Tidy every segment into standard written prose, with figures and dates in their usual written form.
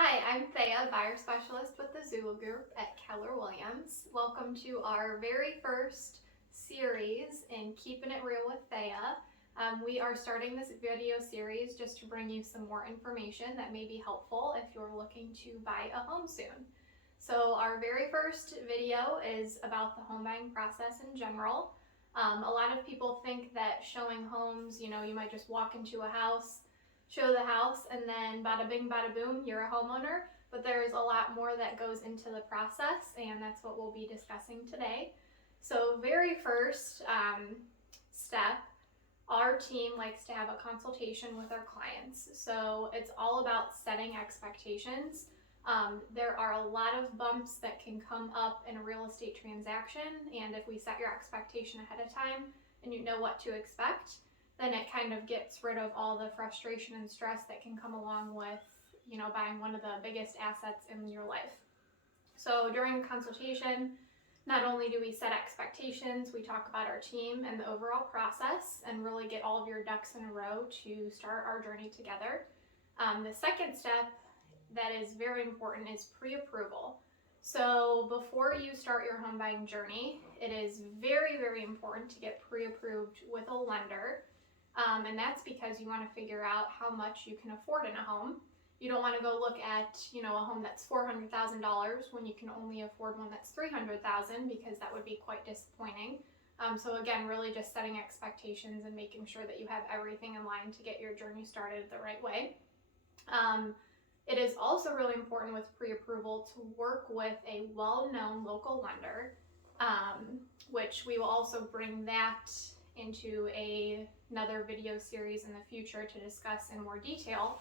Hi, I'm Thea, buyer specialist with the Zulu Group at Keller Williams. Welcome to our very first series in Keeping It Real with Thea. We are starting this video series just to bring you some more information that may be helpful if you're looking to buy a home soon. So our very first video is about the home buying process in general. A lot of people think that showing homes, you might just walk into a house, show the house, and then bada bing, bada boom, you're a homeowner. But there's a lot more that goes into the process, and that's what we'll be discussing today. So, very first step, our team likes to have a consultation with our clients. So, it's all about setting expectations. There are a lot of bumps that can come up in a real estate transaction, and if we set your expectation ahead of time and you know what to expect, then it kind of gets rid of all the frustration and stress that can come along with, buying one of the biggest assets in your life. So during consultation, not only do we set expectations, we talk about our team and the overall process and really get all of your ducks in a row to start our journey together. The second step that is very important is pre-approval. So before you start your home buying journey, it is very, very important to get pre-approved with a lender. And that's because you want to figure out how much you can afford in a home. You don't want to go look at, a home that's $400,000 when you can only afford one that's $300,000, because that would be quite disappointing. So again, really just setting expectations and making sure that you have everything in line to get your journey started the right way. It is also really important with pre-approval to work with a well-known local lender, which we will also bring that into another video series in the future to discuss in more detail.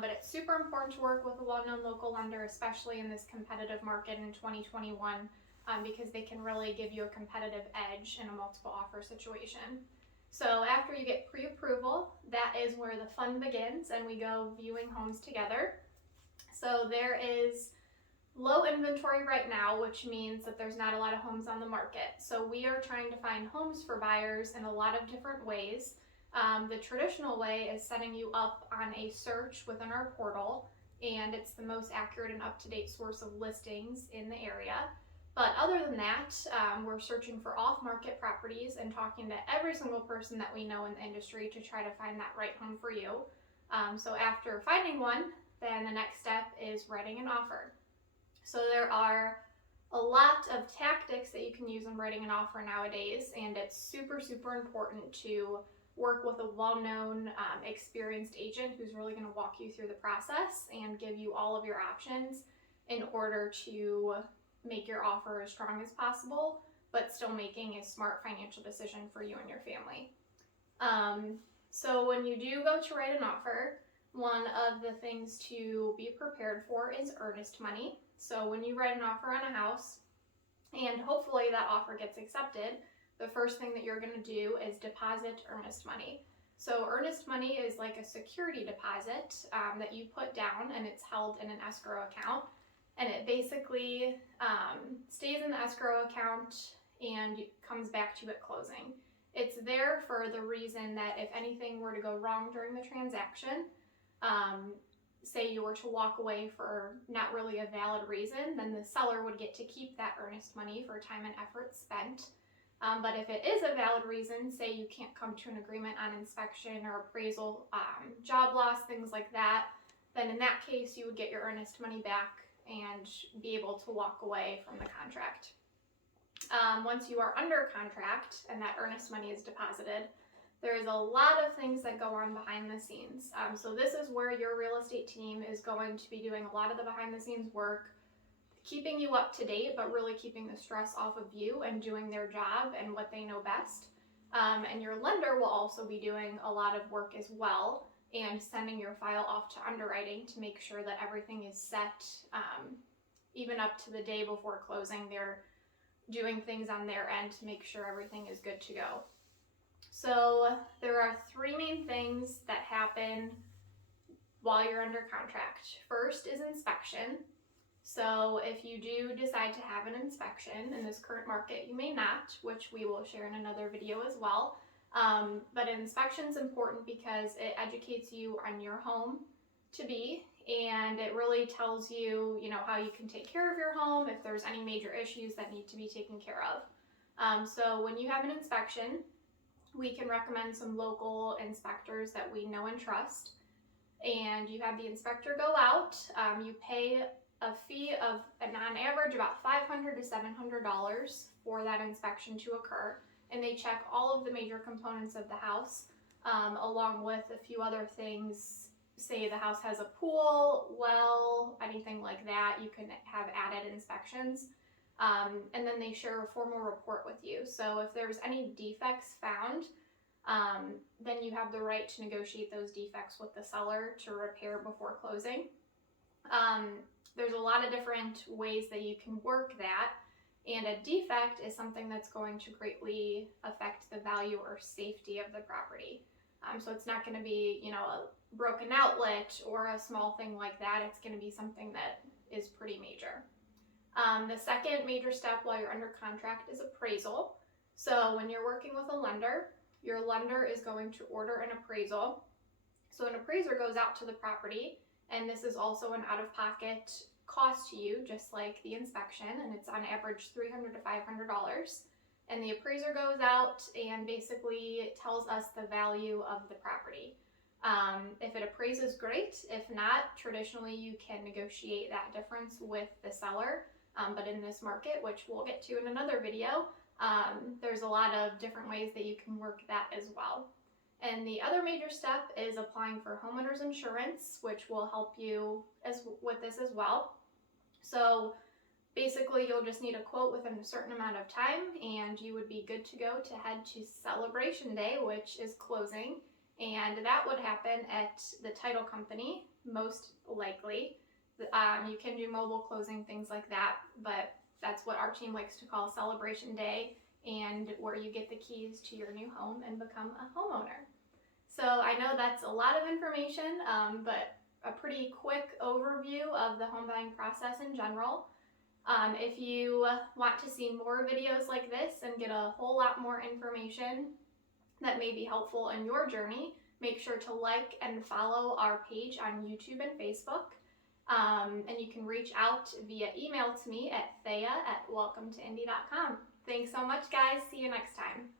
But it's super important to work with a well-known local lender, especially in this competitive market in 2021, because they can really give you a competitive edge in a multiple offer situation. So after you get pre-approval, that is where the fun begins and we go viewing homes together. So there is low inventory right now, which means that there's not a lot of homes on the market. So we are trying to find homes for buyers in a lot of different ways. The traditional way is setting you up on a search within our portal, and it's the most accurate and up-to-date source of listings in the area. But other than that, we're searching for off-market properties and talking to every single person that we know in the industry to try to find that right home for you. So after finding one, then the next step is writing an offer. So there are a lot of tactics that you can use in writing an offer nowadays, and it's super, super important to work with a well-known, experienced agent who's really going to walk you through the process and give you all of your options in order to make your offer as strong as possible, but still making a smart financial decision for you and your family. So when you do go to write an offer, one of the things to be prepared for is earnest money. So when you write an offer on a house, and hopefully that offer gets accepted, the first thing that you're going to do is deposit earnest money. So earnest money is like a security deposit that you put down, and it's held in an escrow account. And it basically stays in the escrow account and comes back to you at closing. It's there for the reason that if anything were to go wrong during the transaction, say you were to walk away for not really a valid reason, then the seller would get to keep that earnest money for time and effort spent. But if it is a valid reason, say you can't come to an agreement on inspection or appraisal, job loss, things like that, then in that case you would get your earnest money back and be able to walk away from the contract. Once you are under contract and that earnest money is deposited, there is a lot of things that go on behind the scenes. So this is where your real estate team is going to be doing a lot of the behind the scenes work, keeping you up to date, but really keeping the stress off of you and doing their job and what they know best. And your lender will also be doing a lot of work as well and sending your file off to underwriting to make sure that everything is set, even up to the day before closing. They're doing things on their end to make sure everything is good to go. So there are three main things that happen while you're under contract. First is inspection. So if you do decide to have an inspection in this current market, you may not, which we will share in another video as well. But an inspection is important because it educates you on your home, to be, and it really tells you, how you can take care of your home if there's any major issues that need to be taken care of. So when you have an inspection, we can recommend some local inspectors that we know and trust, and you have the inspector go out. You pay a fee of, on average, about $500 to $700 for that inspection to occur, and they check all of the major components of the house, along with a few other things. Say the house has a pool, well, anything like that, you can have added inspections. And then they share a formal report with you. So if there's any defects found, then you have the right to negotiate those defects with the seller to repair before closing. There's a lot of different ways that you can work that, and a defect is something that's going to greatly affect the value or safety of the property. So it's not going to be, a broken outlet or a small thing like that. It's going to be something that is pretty major. The second major step while you're under contract is appraisal. So when you're working with a lender, your lender is going to order an appraisal. So an appraiser goes out to the property, and this is also an out-of-pocket cost to you, just like the inspection, and it's on average $300 to $500. And the appraiser goes out and basically tells us the value of the property. If it appraises, great. If not, traditionally you can negotiate that difference with the seller. But in this market, which we'll get to in another video, there's a lot of different ways that you can work that as well. And the other major step is applying for homeowners insurance, which will help you with this as well. So basically, you'll just need a quote within a certain amount of time, and you would be good to go to head to Celebration Day, which is closing, and that would happen at the title company, most likely. You can do mobile closing, things like that, but that's what our team likes to call Celebration Day, and where you get the keys to your new home and become a homeowner. So I know that's a lot of information, but a pretty quick overview of the home buying process in general. If you want to see more videos like this and get a whole lot more information that may be helpful in your journey, make sure to like and follow our page on YouTube and Facebook. And you can reach out via email to me at Thea@welcometoindy.com. Thanks so much, guys. See you next time.